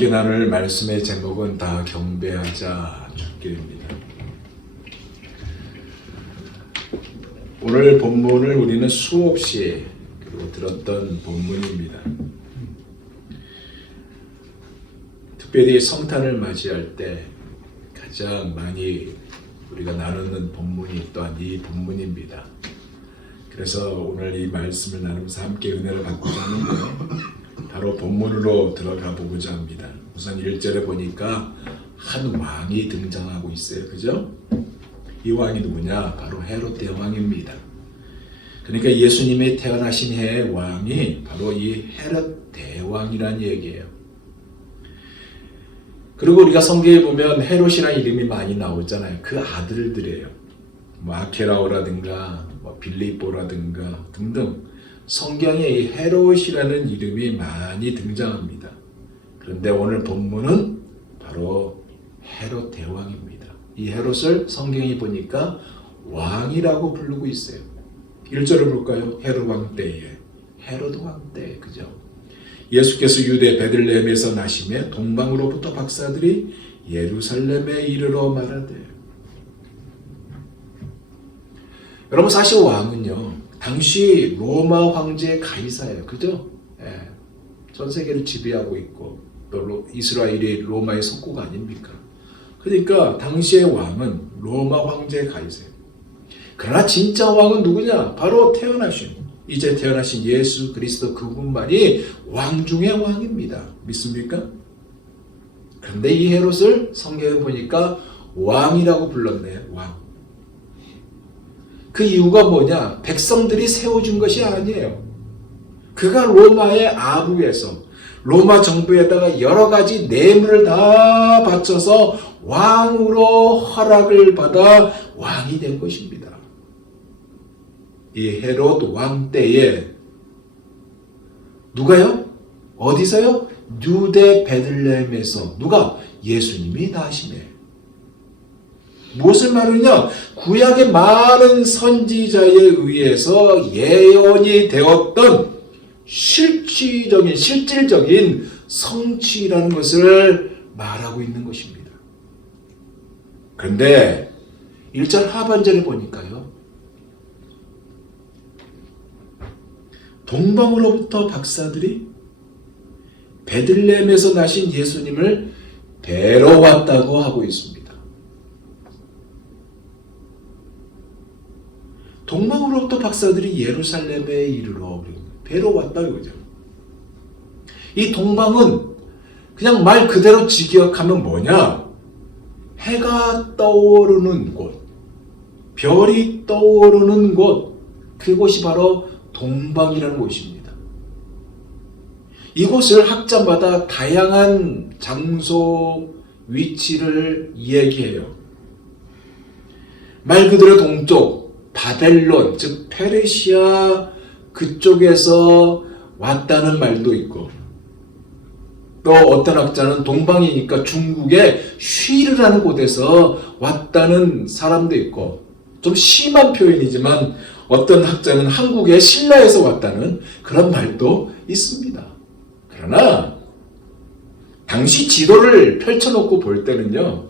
함께 나눌 말씀의 제목은 다 경배하자 주길입니다. 오늘 본문을 우리는 수없이 들었던 본문입니다. 특별히 성탄을 맞이할 때 가장 많이 우리가 나누는 본문이 또한 이 본문입니다. 그래서 오늘 이 말씀을 나누면서 함께 은혜를 받고자 하는데 바로 본문으로 들어가 보고자 합니다. 우선 1절에 보니까 한 왕이 등장하고 있어요. 그죠? 이 왕이 누구냐? 바로 헤롯 대왕입니다. 그러니까 예수님이 태어나신 해의 왕이 바로 이 헤롯 대왕이라는 얘기예요. 그리고 우리가 성경에 보면 헤롯이라는 이름이 많이 나오잖아요. 그 아들들이에요. 아케라오라든가 빌립보라든가 등등 성경에 이 헤롯이라는 이름이 많이 등장합니다. 그런데 오늘 본문은 바로 헤롯 대왕입니다. 이 헤롯을 성경이 보니까 왕이라고 부르고 있어요. 1절을 볼까요? 헤롯 왕 때에. 헤롯 왕 때, 그죠? 예수께서 유대 베들레헴에서 나시매 동방으로부터 박사들이 예루살렘에 이르러 말하되. 여러분 사실 왕은요 당시 로마 황제 가이사예요. 그죠? 예. 전 세계를 지배하고 있고 또 이스라엘이 로마의 속국 아닙니까? 그러니까 당시의 왕은 로마 황제 가이사예요. 그러나 진짜 왕은 누구냐? 바로 이제 태어나신 예수 그리스도 그분만이 왕 중의 왕입니다. 믿습니까? 그런데 이 헤롯을 성경에 보니까 왕이라고 불렀네요. 왕. 그 이유가 뭐냐? 백성들이 세워준 것이 아니에요. 그가 로마의 아부에서 로마 정부에다가 여러 가지 뇌물을 다 바쳐서 왕으로 허락을 받아 왕이 된 것입니다. 이 헤롯 왕 때에 누가요? 어디서요? 유대 베들레헴에서 누가? 예수님이 나시네. 무엇을 말하느냐? 구약의 많은 선지자에 의해서 예언이 되었던 실질적인 성취라는 것을 말하고 있는 것입니다. 그런데 1절 하반절에 보니까요. 동방으로부터 박사들이 베들레헴에서 나신 예수님을 뵈러 왔다고 하고 있습니다. 동방으로부터 박사들이 예루살렘에 이르러 뵈러 왔다 이거죠. 이 동방은 그냥 말 그대로 직역하면 뭐냐? 해가 떠오르는 곳, 별이 떠오르는 곳, 그곳이 바로 동방이라는 곳입니다. 이곳을 학자마다 다양한 장소, 위치를 얘기해요. 말 그대로 동쪽, 바벨론, 즉 페르시아 그쪽에서 왔다는 말도 있고 또 어떤 학자는 동방이니까 중국의 쉬르라는 곳에서 왔다는 사람도 있고 좀 심한 표현이지만 어떤 학자는 한국의 신라에서 왔다는 그런 말도 있습니다. 그러나 당시 지도를 펼쳐놓고 볼 때는요.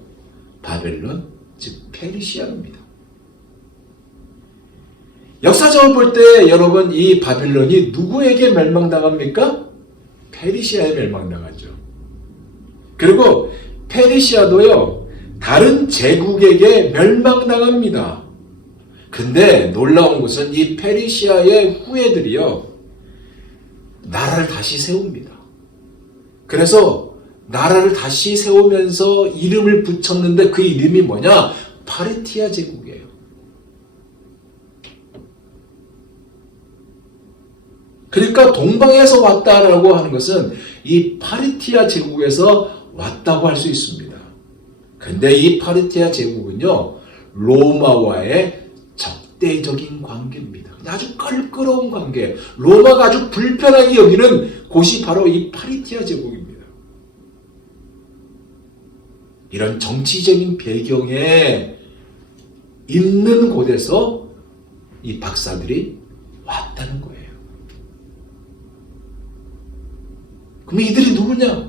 바벨론, 즉 페르시아입니다. 역사적으로 볼 때 여러분 이 바벨론이 누구에게 멸망당합니까? 페르시아에 멸망당하죠. 그리고 페르시아도요. 다른 제국에게 멸망당합니다. 근데 놀라운 것은 이 페르시아의 후예들이요. 나라를 다시 세웁니다. 그래서 나라를 다시 세우면서 이름을 붙였는데 그 이름이 뭐냐? 파르티아 제국이에요. 그러니까 동방에서 왔다라고 하는 것은 이 파르티아 제국에서 왔다고 할 수 있습니다. 근데 이 파르티아 제국은요. 로마와의 적대적인 관계입니다. 아주 껄끄러운 관계. 로마가 아주 불편하게 여기는 곳이 바로 이 파르티아 제국입니다. 이런 정치적인 배경에 있는 곳에서 이 박사들이 왔다는 거예요. 그럼 이들이 누구냐?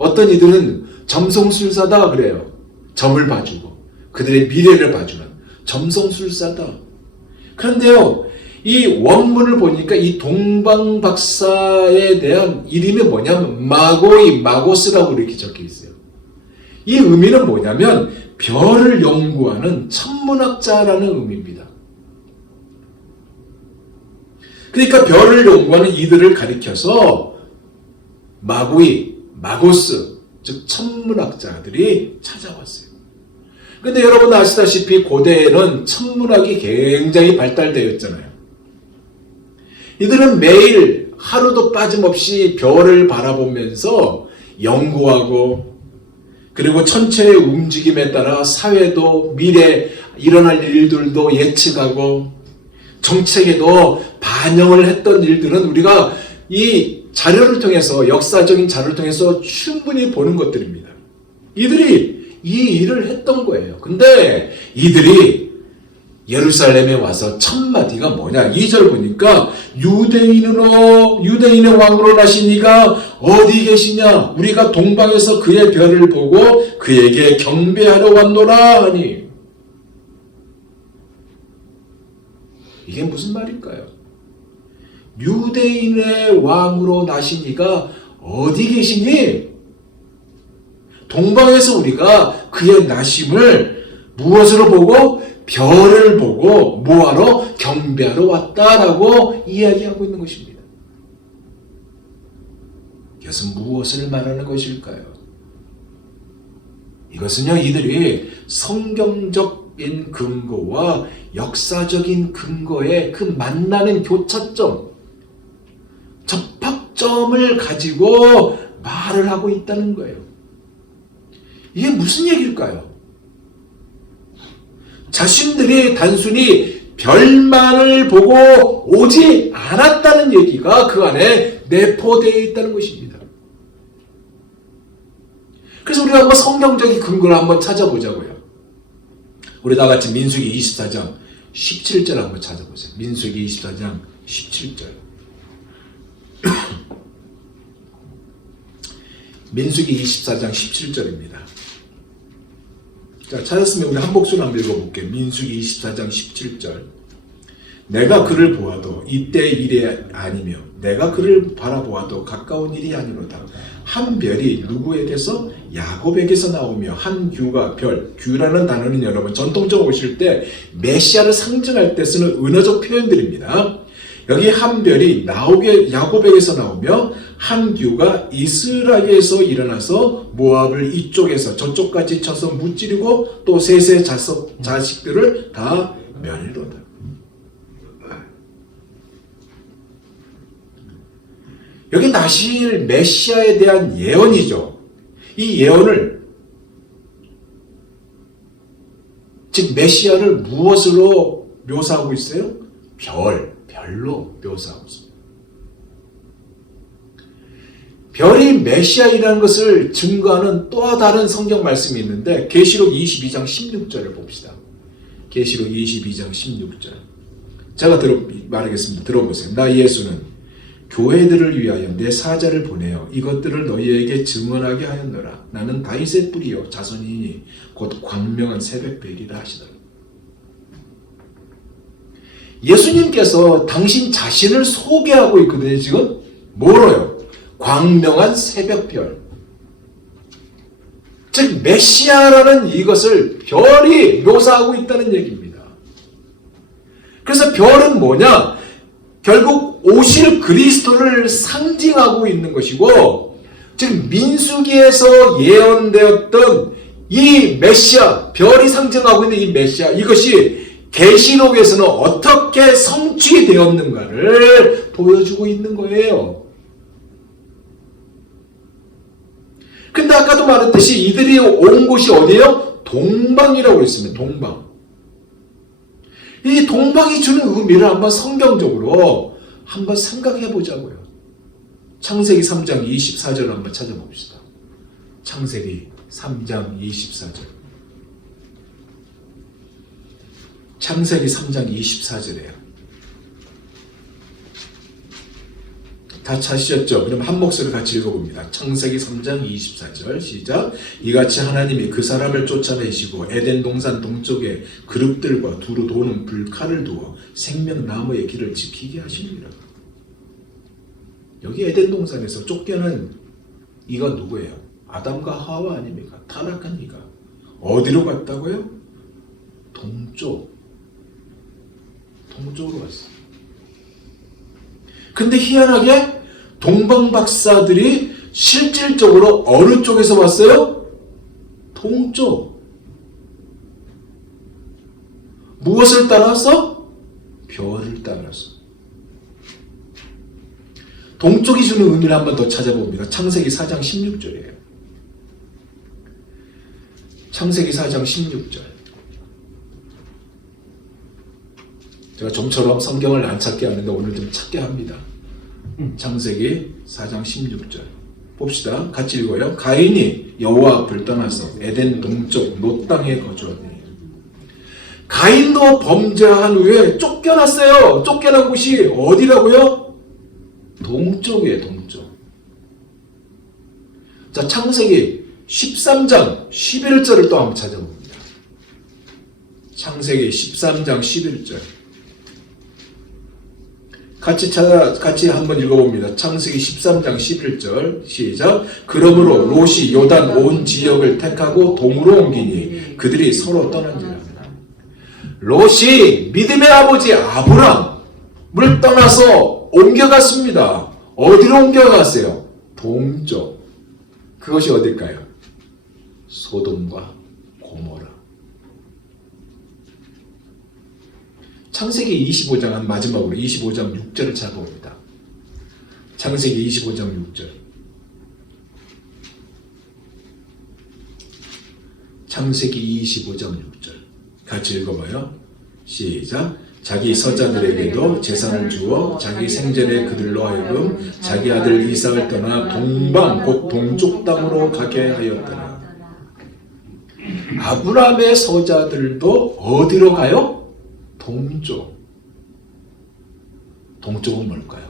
어떤 이들은 점성술사다 그래요. 점을 봐주고 그들의 미래를 봐주는 점성술사다. 그런데요, 이 원문을 보니까 이 동방박사에 대한 이름이 뭐냐면 마고이, 마고스라고 이렇게 적혀 있어요. 이 의미는 뭐냐면 별을 연구하는 천문학자라는 의미입니다. 그러니까 별을 연구하는 이들을 가리켜서 마고이, 마고스, 즉 천문학자들이 찾아왔어요. 근데 여러분 아시다시피 고대에는 천문학이 굉장히 발달되어 있잖아요. 이들은 매일 하루도 빠짐없이 별을 바라보면서 연구하고 그리고 천체의 움직임에 따라 사회도 미래 일어날 일들도 예측하고 정책에도 반영을 했던 일들은 우리가 이 자료를 통해서 역사적인 자료를 통해서 충분히 보는 것들입니다. 이들이 이 일을 했던 거예요. 근데 이들이 예루살렘에 와서 첫 마디가 뭐냐? 2절 보니까 유대인의 왕으로 나신 이가 어디 계시냐? 우리가 동방에서 그의 별을 보고 그에게 경배하러 왔노라 하니. 이게 무슨 말일까요? 유대인의 왕으로 나신 이가 어디 계시니? 동방에서 우리가 그의 나심을 무엇으로 보고? 별을 보고 뭐하러? 경배하러 왔다라고 이야기하고 있는 것입니다. 이것은 무엇을 말하는 것일까요? 이것은요, 이들이 성경적인 근거와 역사적인 근거의 그 만나는 교차점, 접합점을 가지고 말을 하고 있다는 거예요. 이게 무슨 얘기일까요? 자신들이 단순히 별만을 보고 오지 않았다는 얘기가 그 안에 내포되어 있다는 것입니다. 그래서 우리가 한번 성경적인 근거를 한번 찾아보자고요. 우리 다 같이 민수기 24장 17절 한번 찾아보세요. 민수기 24장 17절. 민수기 24장 17절입니다. 자, 찾았으면 우리 한 목소리 한번 읽어볼게요. 민수기 24장 17절. 내가 그를 보아도 이때 일이 아니며 내가 그를 바라보아도 가까운 일이 아니로다. 한 별이 누구에게서? 야곱에게서 나오며 한 규가 별. 규라는 단어는 여러분 전통적으로 보실 때 메시아를 상징할 때 쓰는 은어적 표현들입니다. 여기 한 별이 야곱에게서 나오며 한 규가 이스라엘에서 일어나서 모압을 이쪽에서 저쪽까지 쳐서 무찌르고 또 셋의 자식들을 다 멸하리로다. 여기 나실 메시아에 대한 예언이죠. 이 예언을 즉 메시아를 무엇으로 묘사하고 있어요? 별로 묘사하고 있습니다. 별이 메시아이라는 것을 증거하는 또 다른 성경 말씀이 있는데 계시록 22장 16절을 봅시다. 계시록 22장 16절. 제가 말하겠습니다. 들어보세요. 나 예수는 교회들을 위하여 내 사자를 보내어 이것들을 너희에게 증언하게 하였노라. 나는 다윗의 뿌리요 자손이니 곧 광명한 새벽별이라 하시더라. 예수님께서 당신 자신을 소개하고 있거든요. 지금 뭐로요? 광명한 새벽별. 즉 메시아라는 이것을 별이 묘사하고 있다는 얘기입니다. 그래서 별은 뭐냐? 결국 오실 그리스도를 상징하고 있는 것이고, 즉 민수기에서 예언되었던 이 메시아, 별이 상징하고 있는 이 메시아, 이것이 계시록에서는 어떻게 성취되었는가를 보여주고 있는 거예요. 근데 아까도 말했듯이 이들이 온 곳이 어디예요? 동방이라고 했습니다. 동방. 이 동방이 주는 의미를 한번 성경적으로 한번 생각해 보자고요. 창세기 3장 24절을 한번 찾아봅시다. 창세기 3장 24절. 창세기 3장 24절이에요. 다 찾으셨죠? 그럼 한 목소리 같이 읽어봅니다. 창세기 3장 24절 시작. 이같이 하나님이 그 사람을 쫓아내시고 에덴 동산 동쪽에 그룹들과 두루 도는 불칼을 두어 생명나무의 길을 지키게 하시니라. 여기 에덴 동산에서 쫓겨난 이가 누구예요? 아담과 하와 아닙니까? 타락한 이가. 어디로 갔다고요? 동쪽으로 갔어요. 근데 희한하게 동방 박사들이 실질적으로 어느 쪽에서 왔어요? 동쪽. 무엇을 따라서? 별을 따라서. 동쪽이 주는 의미를 한 번 더 찾아봅니다. 창세기 4장 16절이에요. 창세기 4장 16절. 제가 좀처럼 성경을 안 찾게 하는데 오늘 좀 찾게 합니다. 창세기 4장 16절. 봅시다. 같이 읽어요. 가인이 여호와 앞을 떠나서 에덴 동쪽 롯 땅에 거주하니. 가인도 범죄한 후에 쫓겨났어요. 쫓겨난 곳이 어디라고요? 동쪽이에요. 동쪽. 자, 창세기 13장 11절을 또 한번 찾아봅니다. 창세기 13장 11절. 같이 한번 읽어봅니다. 창세기 13장 11절 시작. 그러므로 롯이 요단 온 지역을 택하고 동으로 옮기니 그들이 서로 떠난지라. 롯이 믿음의 아버지 아브람을 떠나서 옮겨갔습니다. 어디로 옮겨갔어요? 동쪽. 그것이 어딜까요? 소돔과 고모라. 창세기 25장 한 마지막으로 25장 6절을 찾아봅니다. 창세기 25장 6절. 창세기 25장 6절. 같이 읽어봐요. 시작. 자기 서자들에게도 재산을 주어 자기 생전에 그들로 하여금 자기 아들 이삭을 떠나 동방 곧 동쪽 땅으로 가게 하였더라. 아브라함의 서자들도 어디로 가요? 동쪽. 동쪽은 뭘까요?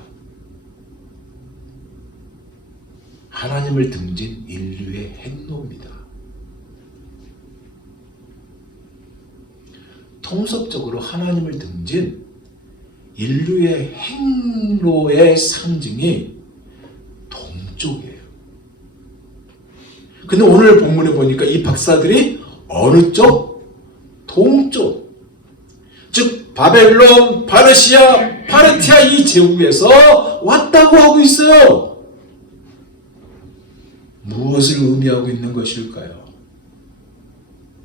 하나님을 등진 인류의 행로입니다. 통섭적으로 하나님을 등진 인류의 행로의 상징이 동쪽이에요. 근데 오늘 본문에 보니까 이 박사들이 어느 쪽? 동쪽. 즉 바벨론, 파르시아, 파르티아 이 제국에서 왔다고 하고 있어요. 무엇을 의미하고 있는 것일까요?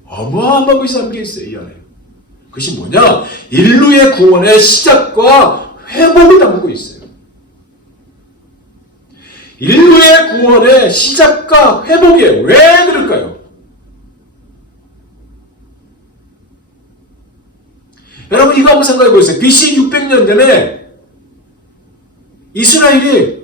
어마어마한 것이 담겨 있어요. 이 안에. 그것이 뭐냐? 인류의 구원의 시작과 회복이 담고 있어요. 인류의 구원의 시작과 회복이에요. 왜 그럴까요? 여러분 이거 한번 생각해 보세요. BC 600년 전에 이스라엘이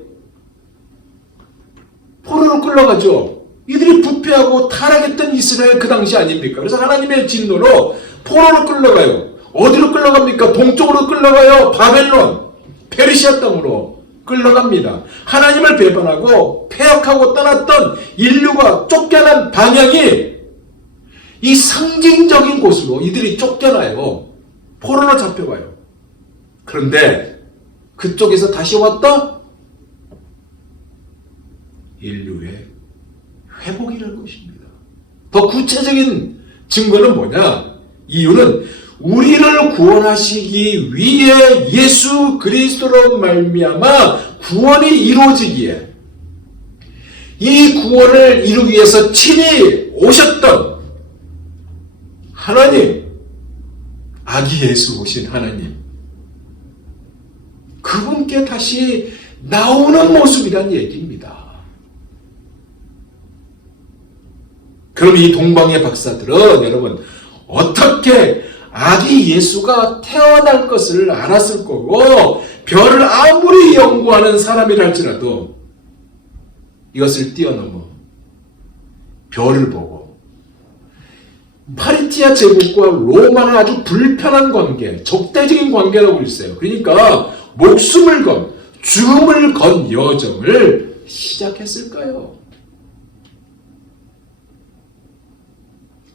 포로로 끌려가죠. 이들이 부패하고 타락했던 이스라엘 그 당시 아닙니까? 그래서 하나님의 진노로 포로로 끌려가요. 어디로 끌려갑니까? 동쪽으로 끌려가요. 바벨론, 페르시아 땅으로 끌려갑니다. 하나님을 배반하고 폐역하고 떠났던 인류가 쫓겨난 방향이 이 상징적인 곳으로 이들이 쫓겨나요. 포로로 잡혀가요. 그런데 그쪽에서 다시 왔다? 인류의 회복이랄 것입니다. 더 구체적인 증거는 뭐냐? 이유는 우리를 구원하시기 위해 예수 그리스도로 말미암아 구원이 이루어지기에 이 구원을 이루기 위해서 친히 오셨던 하나님, 아기 예수 오신 하나님, 그분께 다시 나오는 모습이란 얘기입니다. 그럼 이 동방의 박사들은 여러분 어떻게 아기 예수가 태어날 것을 알았을 거고 별을 아무리 연구하는 사람이라 할지라도 이것을 뛰어넘어 별을 보고 파르티아 제국과 로마는 아주 불편한 관계, 적대적인 관계라고 있어요. 그러니까 목숨을 건 죽음을 건 여정을 시작했을까요?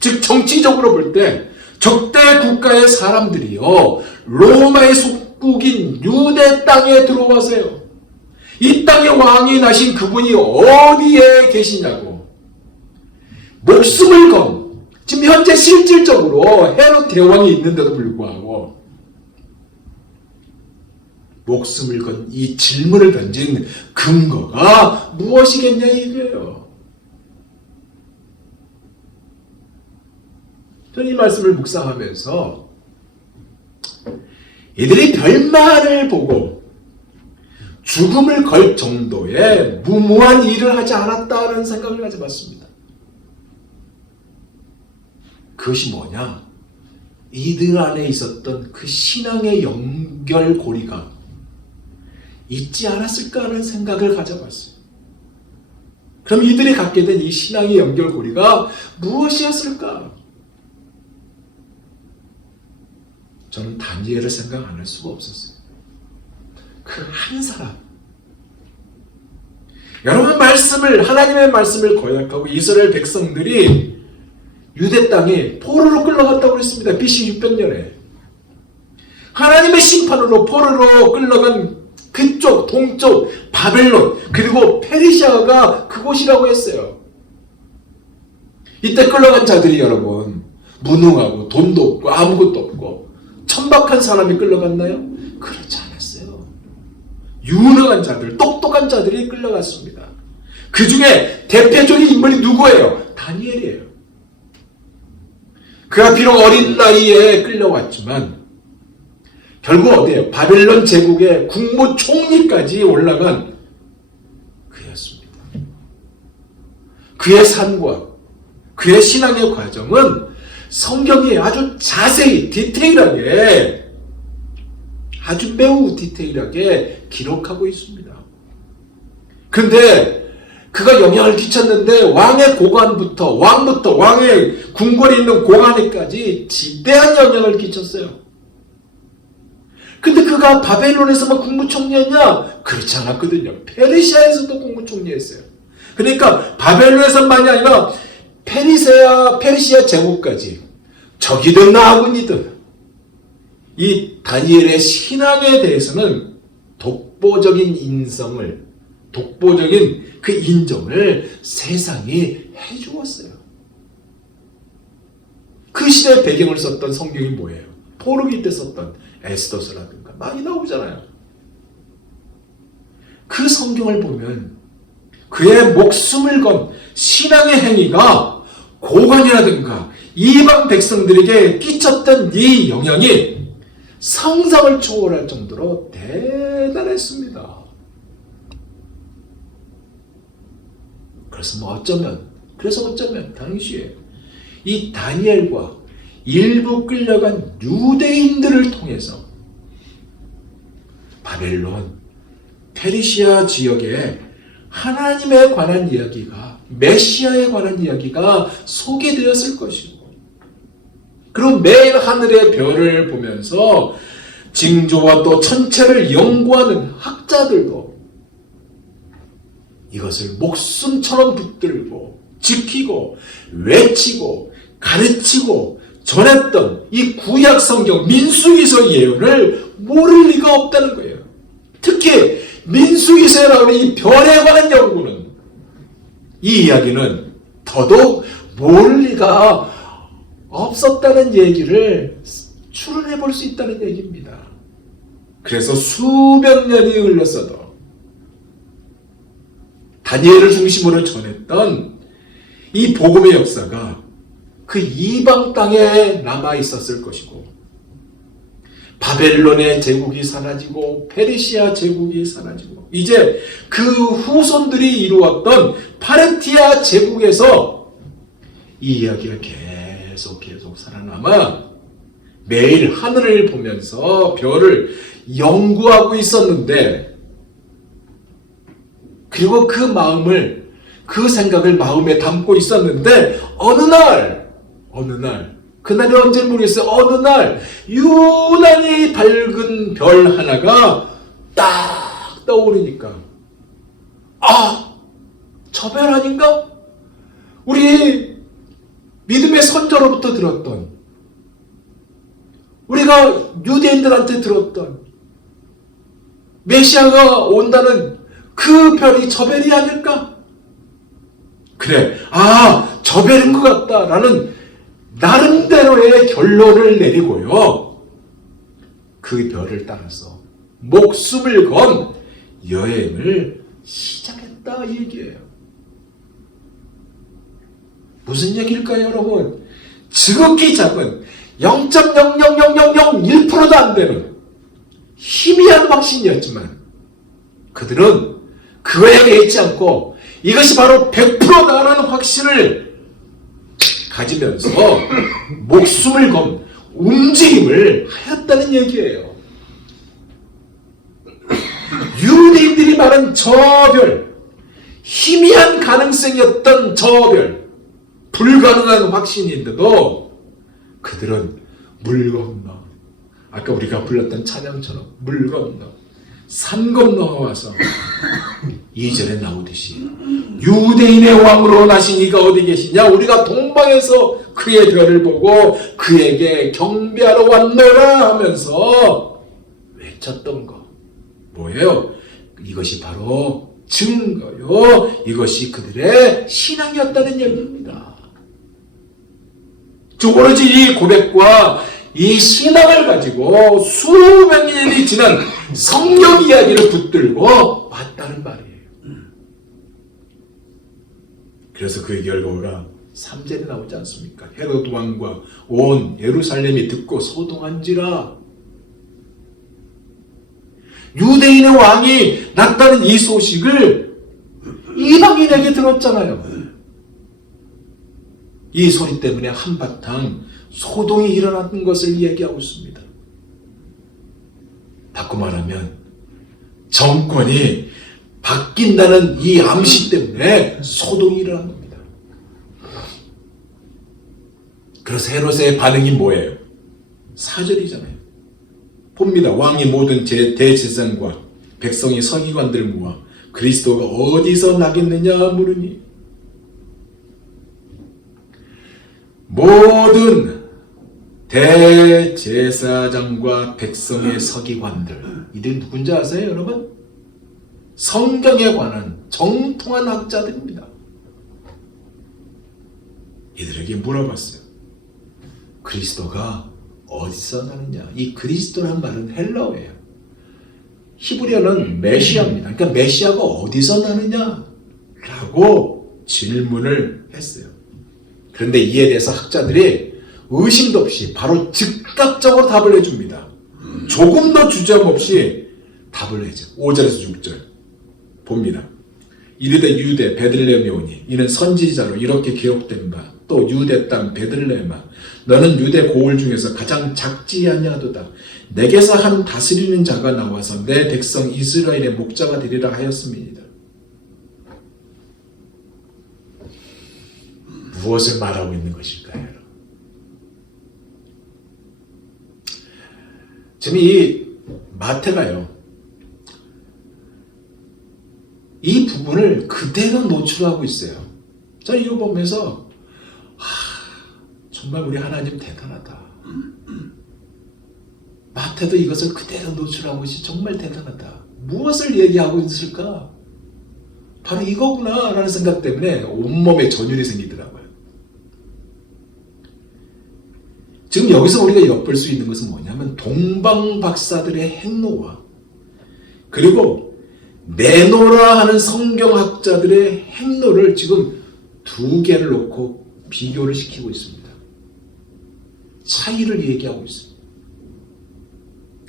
즉 정치적으로 볼 때 적대 국가의 사람들이요 로마의 속국인 유대 땅에 들어와서요 이 땅의 왕이 나신 그분이 어디에 계시냐고 목숨을 건 지금 현재 실질적으로 헤롯 대왕이 있는데도 불구하고 목숨을 건 이 질문을 던진 근거가 무엇이겠냐 이거예요. 저는 이 말씀을 묵상하면서 이들이 별말을 보고 죽음을 걸 정도의 무모한 일을 하지 않았다는 생각을 가져봤습니다. 그것이 뭐냐? 이들 안에 있었던 그 신앙의 연결고리가 있지 않았을까 하는 생각을 가져봤어요. 그럼 이들이 갖게 된 이 신앙의 연결고리가 무엇이었을까? 저는 다니엘을 생각 안 할 수가 없었어요. 그 한 사람. 여러분 하나님의 말씀을 거역하고 이스라엘 백성들이 유대 땅에 포로로 끌려갔다고 그랬습니다. BC 600년에. 하나님의 심판으로 포로로 끌려간 그쪽 동쪽 바벨론 그리고 페르시아가 그곳이라고 했어요. 이때 끌려간 자들이 여러분 무능하고 돈도 없고 아무것도 없고 천박한 사람이 끌려갔나요? 그렇지 않았어요. 유능한 자들, 똑똑한 자들이 끌려갔습니다. 그 중에 대표적인 인물이 누구예요? 다니엘이에요. 그가 비록 어린 나이에 끌려왔지만 결국 어디에요? 바벨론 제국의 국무총리까지 올라간 그였습니다. 그의 삶과 그의 신앙의 과정은 성경이 아주 자세히 디테일하게 아주 매우 디테일하게 기록하고 있습니다. 그런데 그가 영향을 끼쳤는데 왕부터 왕의 궁궐에 있는 고관에까지 지대한 영향을 끼쳤어요. 근데 그가 바벨론에서만 국무총리였냐? 그렇지 않았거든요. 페르시아에서도 국무총리였어요. 그러니까 바벨론에서만이 아니라 페르시아 제국까지 적이든 아군이든 이 다니엘의 신앙에 대해서는 독보적인 그 인정을 세상이 해주었어요. 그 시대의 배경을 썼던 성경이 뭐예요? 포로기 때 썼던 에스더서라든가 많이 나오잖아요. 그 성경을 보면 그의 목숨을 건 신앙의 행위가 고관이라든가 이방 백성들에게 끼쳤던 이 영향이 상상을 초월할 정도로 대단했습니다. 그래서 어쩌면 당시에 이 다니엘과 일부 끌려간 유대인들을 통해서 바벨론, 페르시아 지역에 하나님에 관한 이야기가, 메시아에 관한 이야기가 소개되었을 것이고, 그리고 매일 하늘의 별을 보면서 징조와 또 천체를 연구하는 학자들도 이것을 목숨처럼 붙들고 지키고 외치고 가르치고 전했던 이 구약 성경 민수기서 예언을 모를 리가 없다는 거예요. 특히 민수기서에 나오는 이 별에 관한 연구는, 이 이야기는 더더욱 모를 리가 없었다는 얘기를 추론해 볼 수 있다는 얘기입니다. 그래서 수백 년이 흘렀어도 다니엘을 중심으로 전했던 이 복음의 역사가 그 이방 땅에 남아 있었을 것이고, 바벨론의 제국이 사라지고 페르시아 제국이 사라지고, 이제 그 후손들이 이루었던 파르티아 제국에서 이 이야기가 계속 살아남아 매일 하늘을 보면서 별을 연구하고 있었는데, 그리고 그 생각을 마음에 담고 있었는데, 어느 날 그날이 언제 모르겠어요. 어느 날 유난히 밝은 별 하나가 딱 떠오르니까 저 별 아닌가? 우리 믿음의 선조로부터 들었던, 우리가 유대인들한테 들었던 메시아가 온다는 그 별이 저 별이 아닐까? 그래, 저 별인 것 같다라는 나름대로의 결론을 내리고요, 그 별을 따라서 목숨을 건 여행을 시작했다 이 얘기예요. 무슨 얘기일까요, 여러분? 지극히 작은 0.00001%도 안 되는 희미한 확신이었지만 그들은 그거에 개의치 않고 이것이 바로 100%다라는 확신을 가지면서 목숨을 건 움직임을 하였다는 얘기예요. 유대인들이 말한 저 별, 희미한 가능성이었던 저 별, 불가능한 확신인데도 그들은 물 건너, 아까 우리가 불렀던 찬양처럼 물 건너, 산 건너와서 2절에 나오듯이 유대인의 왕으로 나신 이가 어디 계시냐? 우리가 동방에서 그의 별을 보고 그에게 경배하러 왔노라 하면서 외쳤던 거 뭐예요? 이것이 바로 증거요, 이것이 그들의 신앙이었다는 얘기입니다. 오로지 이 고백과 이 신앙을 가지고 수백 년이 지난 성경 이야기를 붙들고 왔다는 말이에요. 그래서 그의 결과가 3절에 나오지 않습니까? 헤롯 왕과 온 예루살렘이 듣고 소동한지라. 유대인의 왕이 났다는 이 소식을 이방인에게 들었잖아요. 이 소리 때문에 한바탕 소동이 일어났던 것을 이야기하고 있습니다. 바꿔 말하면 정권이 바뀐다는 이 암시 때문에 소동이 일어난 겁니다. 그래서 헤롯의 반응이 뭐예요? 4절이잖아요. 봅니다. 왕이 모든 대제사장과 백성이 서기관들 모아 그리스도가 어디서 나겠느냐 물으니 모든 대제사장과 백성의 서기관들, 이들이 누군지 아세요, 여러분? 성경에 관한 정통한 학자들입니다. 이들에게 물어봤어요. 그리스도가 어디서 나느냐? 이 그리스도란 말은 헬라어예요. 히브리어는 메시아입니다. 그러니까 메시아가 어디서 나느냐? 라고 질문을 했어요. 그런데 이에 대해서 학자들이 의심도 없이 바로 즉각적으로 답을 해줍니다. 조금도 주저함 없이 답을 해줘. 5절에서 6절 봅니다. 이르되 유대 베들레헴에 오니 이는 선지자로 이렇게 기록된 바, 또 유대 땅 베들레헴아 너는 유대 고을 중에서 가장 작지 아니하도다. 내게서 한 다스리는 자가 나와서 내 백성 이스라엘의 목자가 되리라 하였음이니이다. 무엇을 말하고 있는 것일까요, 여러분? 지금 이 마태가요, 이 부분을 그대로 노출하고 있어요. 저는 이거 보면서 정말 우리 하나님 대단하다. 마태도 이것을 그대로 노출한 것이 정말 대단하다. 무엇을 얘기하고 있을까? 바로 이거구나 라는 생각 때문에 온몸에 전율이 생기더라고요. 지금 여기서 우리가 엿볼 수 있는 것은 뭐냐면 동방박사들의 행로와 그리고 내노라 하는 성경학자들의 행로를 지금 두 개를 놓고 비교를 시키고 있습니다. 차이를 얘기하고 있습니다.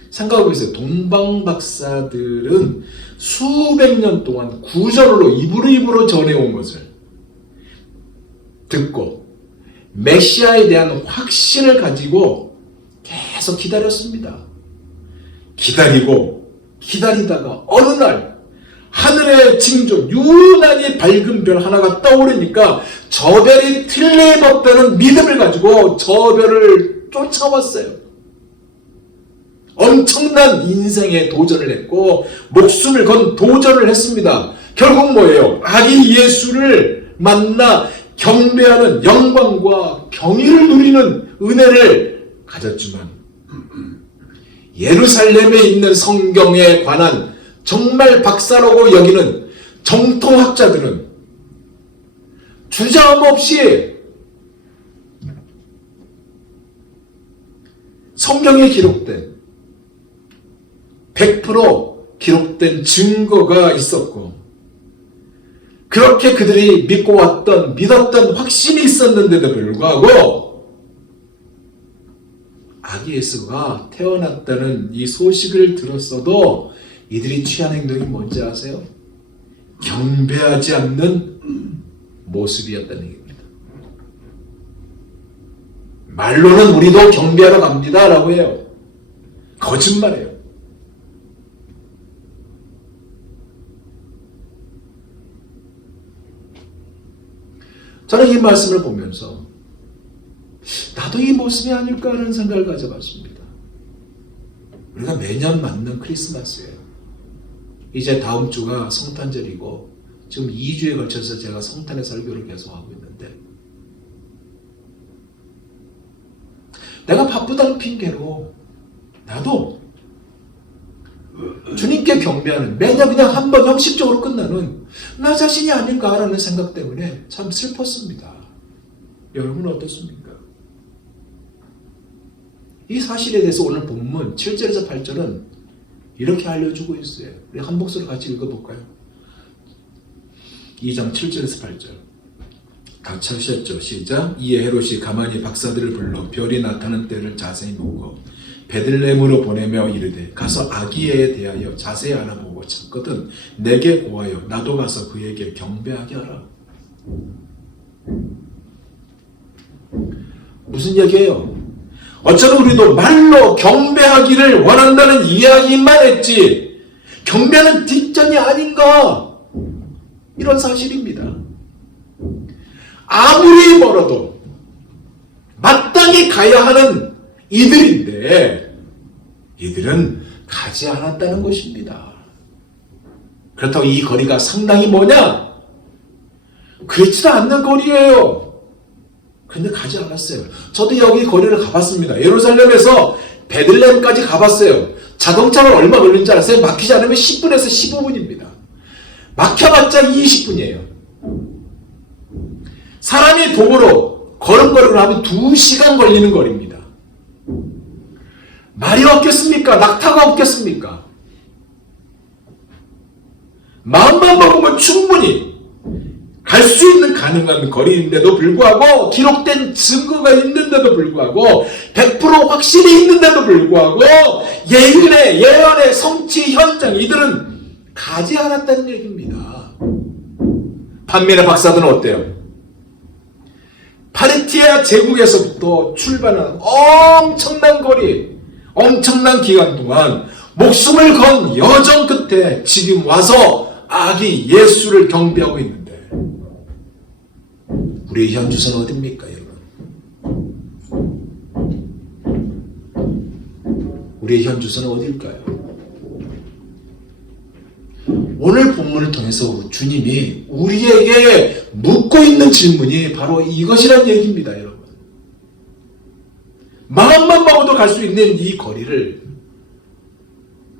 생각하고 있어요. 동방박사들은 수백 년 동안 구절로 입으로 전해온 것을 듣고 메시아에 대한 확신을 가지고 계속 기다렸습니다. 기다리다가 어느 날 하늘의 징조 유난히 밝은 별 하나가 떠오르니까 저 별이 틀림없다는 믿음을 가지고 저 별을 쫓아왔어요. 엄청난 인생에 도전을 했고 목숨을 건 도전을 했습니다. 결국 뭐예요? 아기 예수를 만나 경배하는 영광과 경의를 누리는 은혜를 가졌지만 예루살렘에 있는 성경에 관한 정말 박사라고 여기는 정통학자들은 주저함없이 성경에 기록된 100% 기록된 증거가 있었고 그렇게 그들이 믿었던 확신이 있었는데도 불구하고 아기 예수가 태어났다는 이 소식을 들었어도 이들이 취한 행동이 뭔지 아세요? 경배하지 않는 모습이었다는 얘기입니다. 말로는 우리도 경배하러 갑니다 라고 해요. 거짓말이에요. 저는 이 말씀을 보면서 나도 이 모습이 아닐까 하는 생각을 가져봤습니다. 우리가 매년 맞는 크리스마스예요. 이제 다음 주가 성탄절이고 지금 2주에 걸쳐서 제가 성탄의 설교를 계속하고 있는데 내가 바쁘다는 핑계로 나도 주님께 경배하는 매년 그냥 한번 형식적으로 끝나는 나 자신이 아닌가라는 생각 때문에 참 슬펐습니다. 여러분은 어떻습니까? 이 사실에 대해서 오늘 본문 7절에서 8절은 이렇게 알려주고 있어요. 우리 한 목소리 같이 읽어볼까요? 2장 7절에서 8절 다 찾으셨죠? 시작. 이에 헤롯이 가만히 박사들을 불러 별이 나타난 때를 자세히 묻고 베들레헴으로 보내며 이르되 가서 아기에 대하여 자세히 알아보고 찾거든 내게 고하여 나도 가서 그에게 경배하게 하라. 무슨 얘기예요? 어쩌면 우리도 말로 경배하기를 원한다는 이야기만 했지 경배하는 뒷전이 아닌가 이런 사실입니다. 아무리 멀어도 마땅히 가야 하는 이들인데 이들은 가지 않았다는 것입니다. 그렇다고 이 거리가 상당히 뭐냐? 그렇지도 않는 거리예요. 근데 가지 않았어요. 저도 여기 거리를 가봤습니다. 예루살렘에서 베들레헴까지 가봤어요. 자동차로 얼마 걸리는지 아세요? 막히지 않으면 10분에서 15분입니다. 막혀봤자 20분이에요. 사람이 도보로 걸음걸이를 하면 2시간 걸리는 거리입니다. 말이 없겠습니까? 낙타가 없겠습니까? 마음만 먹으면 충분히 갈 수 있는 가능한 거리인데도 불구하고 기록된 증거가 있는데도 불구하고 100% 확신이 있는데도 불구하고 예언의 성취 현장 이들은 가지 않았다는 얘기입니다. 반면에 박사들은 어때요? 파르티아 제국에서부터 출발한 엄청난 거리 엄청난 기간 동안 목숨을 건 여정 끝에 지금 와서 아기 예수를 경배하고 있는데 우리의 현주소는 어디입니까 여러분? 우리의 현주소는 어디일까요? 오늘 본문을 통해서 주님이 우리에게 묻고 있는 질문이 바로 이것이란 얘기입니다 여러분. 마음만 먹어도 갈 수 있는 이 거리를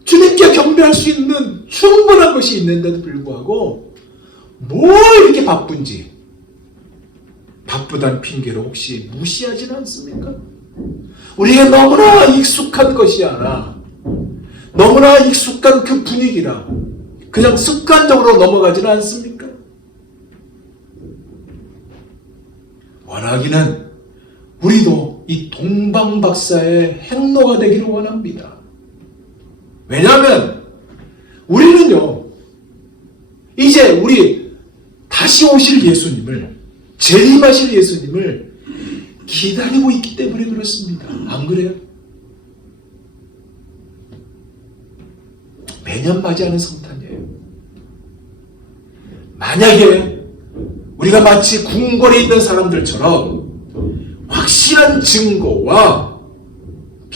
주님께 경배할 수 있는 충분한 것이 있는데도 불구하고 뭐 이렇게 바쁜지 바쁘다는 핑계로 혹시 무시하지는 않습니까? 우리에게 너무나 익숙한 것이 아니라 너무나 익숙한 그 분위기라 그냥 습관적으로 넘어가지는 않습니까? 원하기는 우리도 이 동방박사의 행로가 되기를 원합니다. 왜냐하면 우리는요 이제 우리 다시 오실 예수님을 재림하실 예수님을 기다리고 있기 때문에 그렇습니다. 안 그래요? 매년 맞이하는 성탄이에요. 만약에 우리가 마치 궁궐에 있는 사람들처럼 확실한 증거와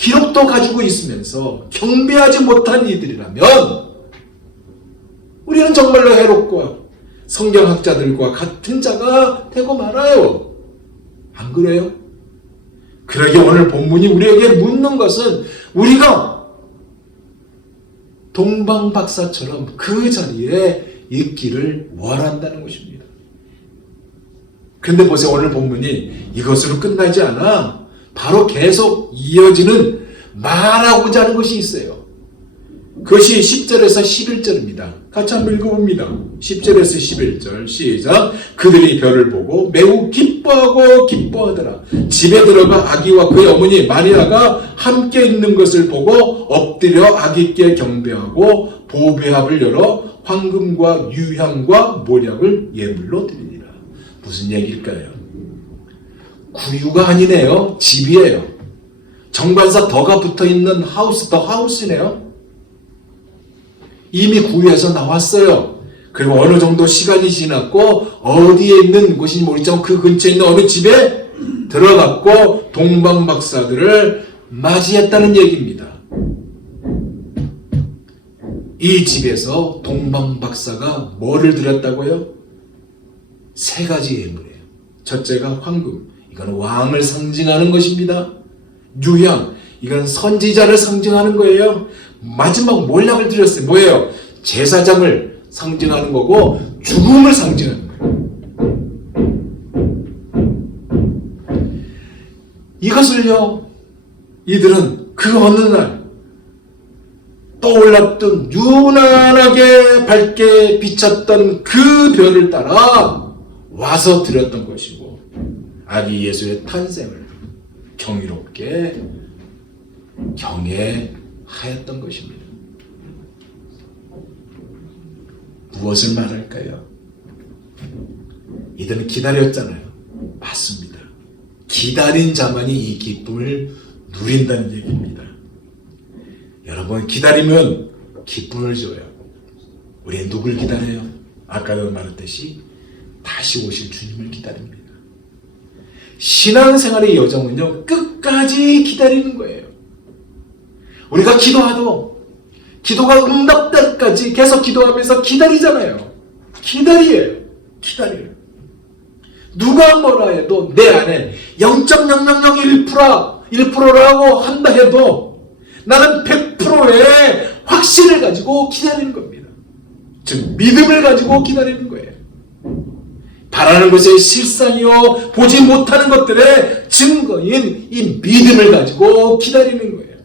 기록도 가지고 있으면서 경배하지 못한 이들이라면 우리는 정말로 해롭고 성경학자들과 같은 자가 되고 말아요. 안 그래요? 그러기에 오늘 본문이 우리에게 묻는 것은 우리가 동방박사처럼 그 자리에 있기를 원한다는 것입니다. 그런데 보세요. 오늘 본문이 이것으로 끝나지 않아 바로 계속 이어지는 말하고자 하는 것이 있어요. 그것이 10절에서 11절입니다. 같이 한번 읽어봅니다. 10절에서 11절 시작. 그들이 별을 보고 매우 기뻐하더라. 집에 들어가 아기와 그의 어머니 마리아가 함께 있는 것을 보고 엎드려 아기께 경배하고 보배합을 열어 황금과 유향과 모략을 예물로 드리니라. 무슨 얘기일까요? 구유가 아니네요. 집이에요. 정관사 더가 붙어있는 하우스, 더 하우스네요. 이미 구유에서 나왔어요. 그리고 어느 정도 시간이 지났고 어디에 있는 곳인지 모르겠지만 그 근처에 있는 어느 집에 들어갔고 동방박사들을 맞이했다는 얘기입니다. 이 집에서 동방박사가 뭐를 드렸다고요? 세 가지 예물이에요. 첫째가 황금, 이건 왕을 상징하는 것입니다. 유향, 이건 선지자를 상징하는 거예요. 마지막 몰약을 드렸어요. 뭐예요? 제사장을 상징하는 거고 죽음을 상징하는 거예요. 이것을요, 이들은 그 어느 날 떠올랐던 유난하게 밝게 비쳤던 그 별을 따라 와서 드렸던 것이고 아기 예수의 탄생을 경이롭게 경애하였던 것입니다. 무엇을 말할까요? 이들은 기다렸잖아요. 맞습니다. 기다린 자만이 이 기쁨을 누린다는 얘기입니다. 여러분, 기다리면 기쁨을 줘요. 우리는 누굴 기다려요? 아까도 말했듯이 다시 오실 주님을 기다립니다. 신앙생활의 여정은요, 끝까지 기다리는 거예요. 우리가 기도하도 기도가 응답될 때까지 계속 기도하면서 기다리잖아요. 기다려요. 누가 뭐라 해도 내 안에 0.0001%라고 한다 해도 나는 100%의 확신을 가지고 기다리는 겁니다. 즉 믿음을 가지고 기다리는 거예요. 바라는 것의 실상이요 보지 못하는 것들의 증거인 이 믿음을 가지고 기다리는 거예요.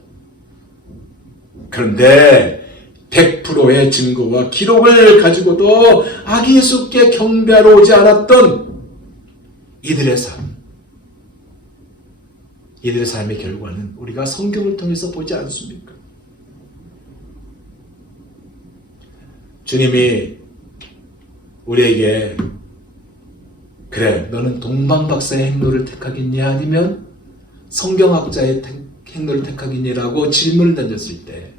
그런데 100%의 증거와 기록을 가지고도 아기 예수께 경배하러 오지 않았던 이들의 삶의 결과는 우리가 성경을 통해서 보지 않습니까? 주님이 우리에게 그래, 너는 동방박사의 행로를 택하겠냐 아니면 성경학자의 행로를 택하겠냐라고 질문을 던졌을 때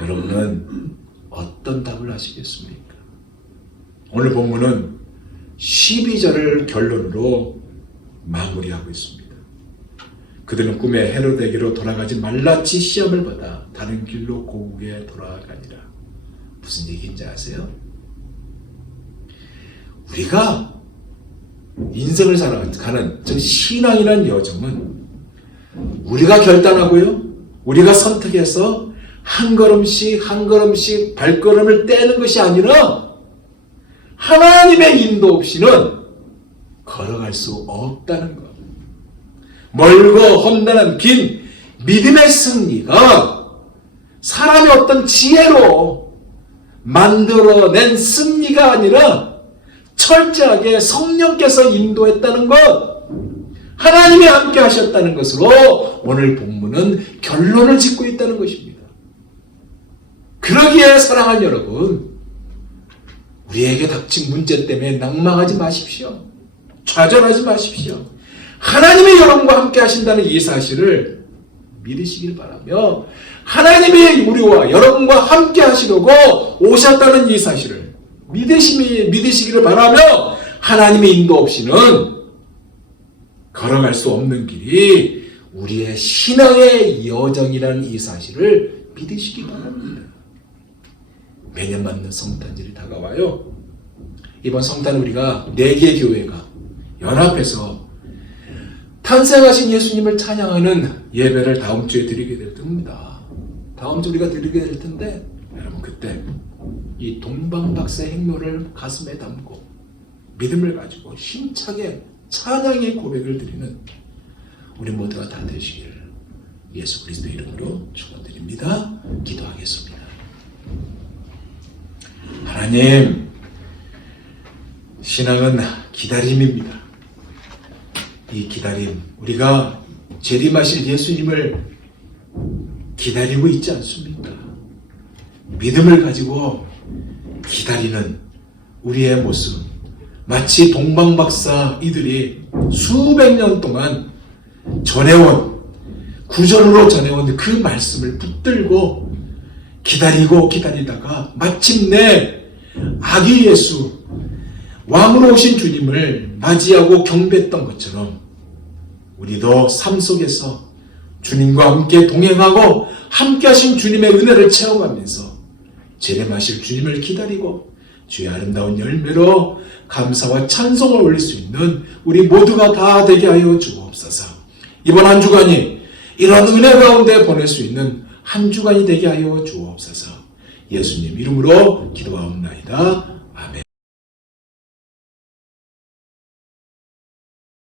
여러분은 어떤 답을 하시겠습니까? 오늘 본문은 12절을 결론으로 마무리하고 있습니다. 그들은 꿈에 헤로데게로 돌아가지 말라치 시험을 받아 다른 길로 고국에 돌아가니라. 무슨 얘기인지 아세요? 우리가 인생을 살아가는 저 신앙이라는 여정은 우리가 결단하고요, 우리가 선택해서 한 걸음씩 한 걸음씩 발걸음을 떼는 것이 아니라 하나님의 인도 없이는 걸어갈 수 없다는 것. 멀고 험난한 긴 믿음의 승리가 사람의 어떤 지혜로 만들어낸 승리가 아니라 철저하게 성령께서 인도했다는 것, 하나님이 함께 하셨다는 것으로 오늘 본문은 결론을 짓고 있다는 것입니다. 그러기에 사랑하는 여러분, 우리에게 닥친 문제 때문에 낭망하지 마십시오. 좌절하지 마십시오. 하나님이 여러분과 함께 하신다는 이 사실을 믿으시길 바라며 하나님이 우리와 여러분과 함께 하시려고 오셨다는 이 사실을 믿으시기를 바라며 하나님의 인도 없이는 걸어갈 수 없는 길이 우리의 신앙의 여정이라는 이 사실을 믿으시기 바랍니다. 매년 맞는 성탄절이 다가와요. 이번 성탄 우리가 4개 교회가 연합해서 탄생하신 예수님을 찬양하는 예배를 다음 주에 드리게 될 겁니다. 다음 주 우리가 드리게 될 텐데 여러분 그때 이 동방박사의 행로를 가슴에 담고 믿음을 가지고 힘차게 찬양의 고백을 드리는 우리 모두가 다 되시길 예수 그리스도의 이름으로 축원드립니다. 기도하겠습니다. 하나님, 신앙은 기다림입니다. 이 기다림, 우리가 재림하실 예수님을 기다리고 있지 않습니까? 믿음을 가지고 기다리는 우리의 모습, 마치 동방박사 이들이 수백 년 동안 전해온, 구절로 전해온 그 말씀을 붙들고 기다리고 기다리다가 마침내 아기 예수, 왕으로 오신 주님을 맞이하고 경배했던 것처럼 우리도 삶 속에서 주님과 함께 동행하고 함께 하신 주님의 은혜를 체험하면서 재림하실 주님을 기다리고 주의 아름다운 열매로 감사와 찬송을 올릴 수 있는 우리 모두가 다 되게 하여 주옵소서. 이번 한 주간이 이런 은혜 가운데 보낼 수 있는 한 주간이 되게 하여 주옵소서. 예수님 이름으로 기도하옵나이다.